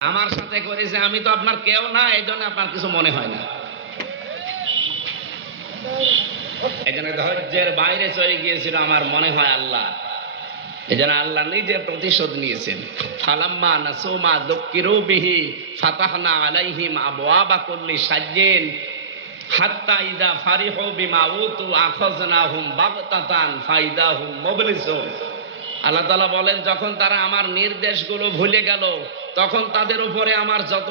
আমার সাথে করেছে, আমি তো আপনার কেউ না, এই জন্য আপনার কিছু মনে হয় না। এই জন্য ধৈর্যের বাইরে চলে গিয়েছিল আমার মনে হয় আল্লাহ। এই জন্য আল্লাহ নিজে প্রতিশোধ নিয়েছেন। ফালাম্মা নাসুমা যুক্কিরু বিহি ফাতাহনা আলাইহিম আবওয়াবা কুল্লি শাইইন হাত্তা ইযা ফারিহু বিমা উতু আখাযনাহুম বাগতাতান ফাইদাহুম মুবলিসুন। আল্লাহ তাআলা বলেন, যখন তারা আমার নির্দেশগুলো ভুলে গেল, তখন তাদের উপরে আমার যত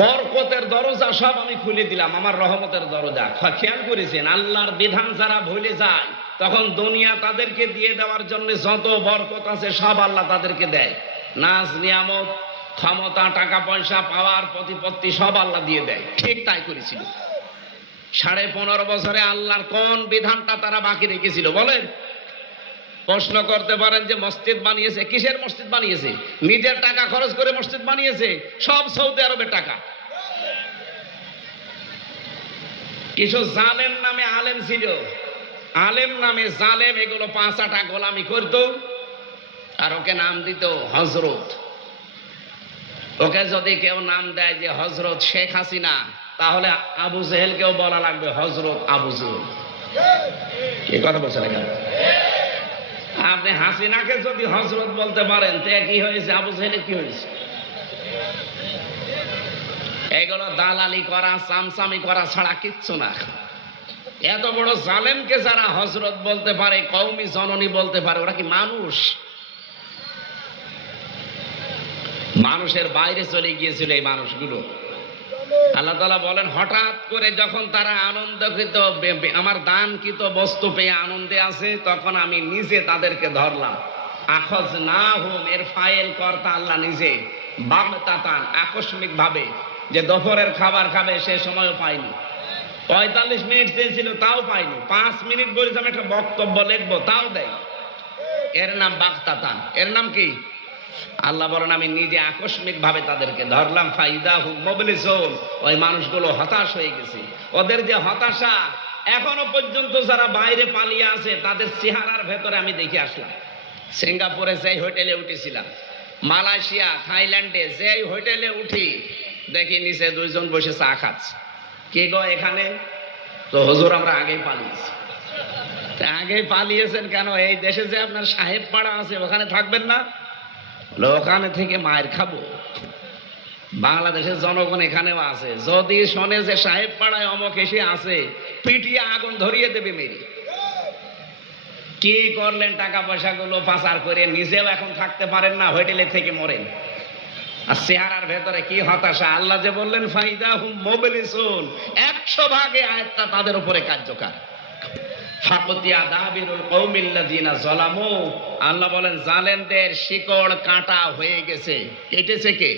বরকতের দরজা সব আমি খুলে দিলাম, আমার রহমতের দরজা। খেয়াল করেছেন, আল্লাহর বিধান যারা ভুলে যায়, তখন দুনিয়া তাদেরকে দিয়ে দেওয়ার জন্য যত বরকত আছে সব আল্লাহ তাদেরকে দেয়। নাজ নিয়ামত, ক্ষমতা, টাকা পয়সা, পাওয়ার, প্রতিপত্তি সব আল্লাহ দিয়ে দেয়। ঠিক তাই করেছিল। 15.5 বছরে আল্লাহর কোন বিধানটা তারা বাকি রেখেছিল বলেন? প্রশ্ন করতে পারেন যে মসজিদ বানিয়েছে, কিসের মসজিদ বানিয়েছে? নিজের টাকা খরচ করে মসজিদ বানিয়েছে, সব সৌদি আরবের টাকা। কিছু জালেম নামে আলেম ছিল, আলেম নামে জালেম, এগুলো 5 আটা গোলামি করত, আর ওকে নাম দিত হজরত। ওকে যদি কেউ নাম দেয় যে হজরত শেখ হাসিনা, তাহলে আবু জেহেলকেও বলা লাগবে হজরত আবু জেহেল। কি কথা বলছেন এখানে? আপনি হাসিনাকে যদি হজরত বলতে পারেন, তে কি হয়েছে? আবু জেহেলের কি হয়েছে? এগুলো দালালি করা, চামচামি করা ছাড়া কিচ্ছু না। এত বড় জালেমকে যারা হজরত বলতে পারে, কওমি জননী বলতে পারে, ওরা কি মানুষ? মানুষের বাইরে চলে গিয়েছিল এই মানুষগুলো। আল্লাহ তাআলা বলেন, হঠাৎ করে যখন তারা আনন্দকৃত, আমার দানকৃত বস্তু পেয়ে আনন্দে আছে, তখন আমি নিজে তাদেরকে ধরলাম। আখাযনাহুম, এর ফাইল কর্তা আল্লাহ নিজে। বাগতাতান, আকস্মিক ভাবে, যে দুপুরের খাবার খাবে সে সময়ও পাইনি। 45 মিনিট চেয়েছিল, তাও পাইনি। 5 মিনিট বলেছে আমি একটা বক্তব্য লিখবো, তাও দেয়। এর নাম বাগতাতান। এর নাম কি? আল্লাহ বলেন, আমি নিজে আকস্মিক ভাবে তাদেরকে ধরলাম। ফাইদাহুম মুবলিসুন, ওই মানুষগুলো হতাশ হয়ে গেছে। ওদের যে হতাশা, এখনো পর্যন্ত যারা বাইরে পালিয়ে আছে তাদের চেহারার ভেতরে আমি দেখে আসলাম। সিঙ্গাপুরে যেই হোটেলে উঠেছিলাম, মালয়েশিয়া, থাইল্যান্ডে যেই হোটেলে উঠি, দেখি নিচে 2 জন বসে চা খাচ্ছে। কে গো এখানে? তো হুজুর আমরা আগেই পালিয়েছি। আগে পালিয়েছেন কেন? এই দেশে যে আপনার সাহেব পাড়া আছে, ওখানে থাকবেন না? ওখানে থেকে মায়ের খাবো। বাংলাদেশের জনগণ এখানেও আছে, যদি শোনে যে সাহেব পাড়ায় অমক এসে আছে, পিটিয়ে আগুন ধরিয়ে দেবে মেরে। কি করলেন? টাকা পয়সা গুলো পাচার করে নিজেও এখন থাকতে পারেন না, হোটেলে থেকে মরেন। আর চেহারার ভেতরে কি হতাশা! আল্লাহ যে বললেন ফাইদাহুম মুবলিসুন, 100 ভাগে আয়াতটা তাদের উপরে কার্যকর। ফাকুতিয়া দাবিরুল কওমিল্লাযিনা যালামু, আল্লাহ বলেন জালেমদের শিকড় কাটা হয়ে গেছে। কেটেছে কে?